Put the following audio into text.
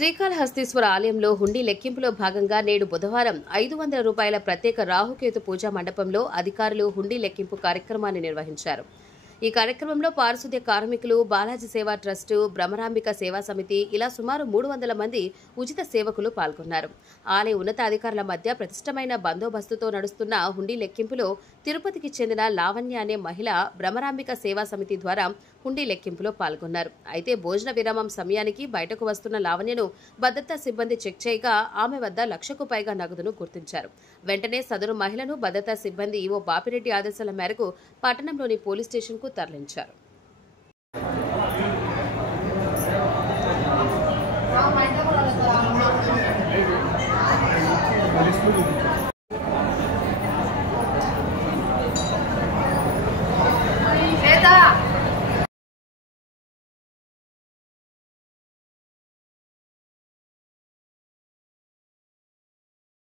శ్రీకాళహస్తీశ్వర ఆలయంలో హుండీ లెక్కింపులో భాగంగా నేడు బుధవారం 500 రూపాయల ప్రత్యేక రాహుకేతు పూజా మండపంలో అధికారులు హుండీ లెక్కింపు కార్యక్రమాన్ని నిర్వహించారు. ఈ కార్యక్రమంలో పారిశుద్ధ్య కార్మికులు, బాలాజీ సేవా ట్రస్టు, భ్రమరాంబిక సేవా సమితి ఇలా సుమారు 300 మంది ఉచిత సేవకులు పాల్గొన్నారు. ఆలయ ఉన్నతాధికారుల మధ్య ప్రతిష్టమైన బందోబస్తుతో నడుస్తున్న హుండీ లెక్కింపులో తిరుపతికి చెందిన లావణ్య అనే మహిళ భ్రమరాంబిక సేవా సమితి ద్వారా హుండీ లెక్కింపులో పాల్గొన్నారు. అయితే భోజన విరామం సమయానికి బయటకు వస్తున్న లావణ్యను భద్రతా సిబ్బంది చెక్ చేయగా ఆమె వద్ద 1,00,000కు పైగా నగదును గుర్తించారు. వెంటనే సదరు మహిళను భద్రతా సిబ్బంది ఈవో బాపిరెడ్డి ఆదేశాల మేరకు పట్టణంలోని పోలీస్ స్టేషన్కు తరలించారు.